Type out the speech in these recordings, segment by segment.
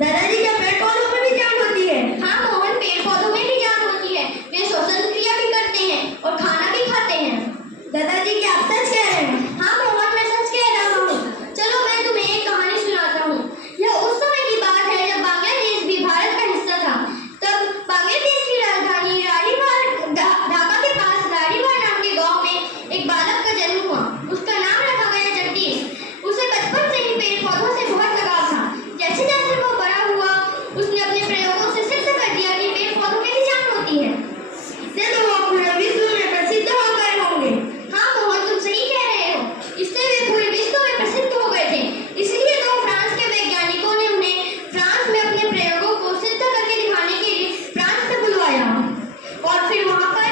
दादाजी, क्या पेड़ पौधों में भी जान होती है? हाँ मोहन, पेड़ पौधों में भी जान होती है। वे श्वसन क्रिया भी करते हैं और खाना भी खाते हैं। दादाजी, क्या आप सच कह रहे हैं? हाँ मोहन, मैं सच कह रहा हूँ। चलो मैं तुम्हें एक कहानी सुनाता हूँ। यह उस समय की बात है जब बांग्लादेश भी भारत का हिस्सा था। तब बांग्लादेश की राजधानी ढाका के पास रारीवार नाम के गांव में एक बालक का जन्म हुआ। उसका नाम रखा गया जगदीश। उसे बचपन से ही पेड़ पौधों से बहुत लगाव था। जैसे जैसे वो बड़ा हुआ, उसने अपने प्रयोगों से सिद्ध कर दिया कि पेड़ पौधों में भी जान होती है। इससे तो वो पूरे विश्व में प्रसिद्ध हो गए होंगे। हाँ मोहन, तुम सही कह रहे हो। इससे वे पूरे विश्व में प्रसिद्ध हो गए थे। इसलिए तो फ्रांस के वैज्ञानिकों ने उन्हें फ्रांस में अपने प्रयोगों को सिद्ध करके दिखाने के लिए फ्रांस से बुलवाया और फिर वहां पर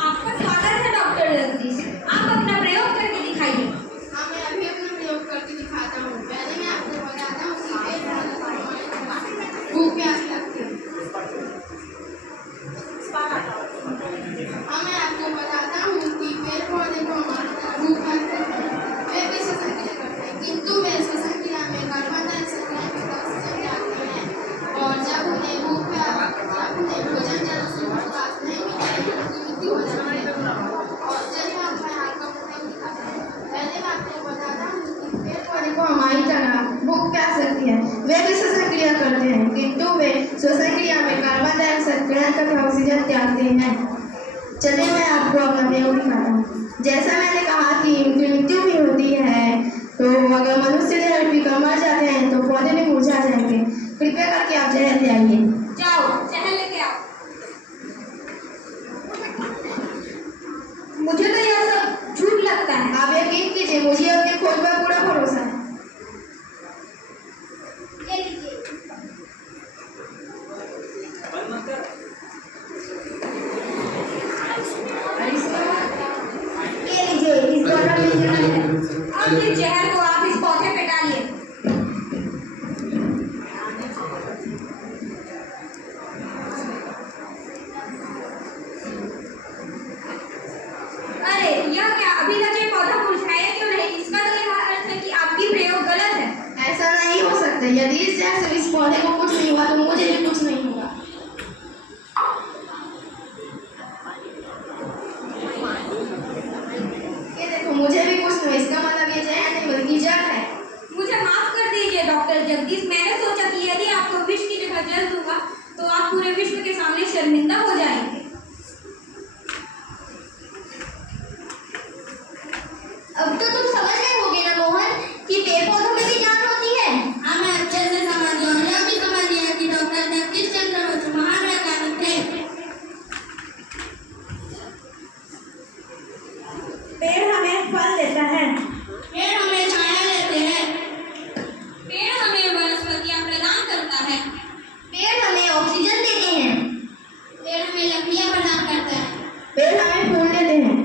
आपका स्वागत है डॉक्टर जगदीश। आप अपना प्रयोग करके दिखाइए। हाँ, मैं अभी अपना प्रयोग करके दिखाता हूँ। पहले मैं आपको बताता हूँ कि पेड़ पौधे को हमारे भूख प्यास लगती है। हाँ, मैं आपको बताता हूँ कि पेड़ पौधे को हमारे भूख प्यास लगती है। वे भी श्वसन क्रिया करते हैं, किंतु वे श्वसन क्रिया में कार्बन डाइऑक्साइड के ऑक्सीजन त्यागते हैं। और जब उन्हें भोजन जल से प्रकाश नहीं मिलता है, उनकी मृत्यु हो जाती है। और चलिए अब मैं आपको प्रयोग दिखाता हूँ। पहले मैं आपको बताता हूँ कि पेड़ पौधे को हमारी तरह भूख प्यास लगती है। वे भी श्वसन क्रिया करते हैं, किंतु वे श्वसन क्रिया में कार्बन डाइऑक्साइड ग्रहण करके ऑक्सीजन त्यागते हैं। चलिए मैं आपको अपना प्रयोग दिखाता हूँ। जैसा मैंने कहा कि उनकी मृत्यु भी होती है, तो अगर मनुष्य जहर पीकर मर जाते हैं तो पौधे भी मुरझा जाएंगे। कृपया करके आप जहर ले आइए। जाओ, जहर लेके आओ। मुझे तो यह सब झूठ लगता है। आप यकीन कीजिए, मुझे अपनी खोज पर पूरा भरोसा है। ये लीजिए। ये लीजिए, इस बोतल में जहर है। अब इस जहर को आप इस पौधे पे डालिए। अरे यह क्या, अभी तक ये पौधा मुरझाया क्यों नहीं? इसका तो यह अर्थ है कि आपकी प्रयोग गलत है। ऐसा नहीं हो सकता। यदि इस जहर से इस पौधे को कुछ नहीं हुआ तो मुझे भी कुछ नहीं होगा। ये देखो, मुझे भी कुछ नहीं हुआ। इसका मतलब ये जहर नहीं बल्कि जड़ है। मुझे माफ कर दीजिए डॉक्टर जगदीश। मैंने सोचा कि यदि आपको विष की जगह जल दूंगा तो आप पूरे विश्व के सामने शर्मिंदा हो जाएंगे। अब तो तुम समझ गए होगे ना मोहन कि पेड़ पौधों में भी जान होती है। हाँ, मैं अच्छे से समझ गया। यह भी समझ लिया कि डॉक्टर जगदीश चंद्र बसु महान वैज्ञानिक थे। पेड़ हमें फल देता है। पेड़ हमें छाया देते हैं। पेड़ हमें वनस्पतियां प्रदान करता है। पेड़ हमें ऑक्सीजन देते हैं। पेड़ हमें लकड़ियाँ प्रदान करता है। पेड़ हमें फूल देते हैं।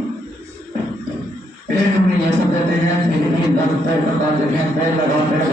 पेड़ हमें यह सब देते हैं कि पेड़ लगाओ, पेड़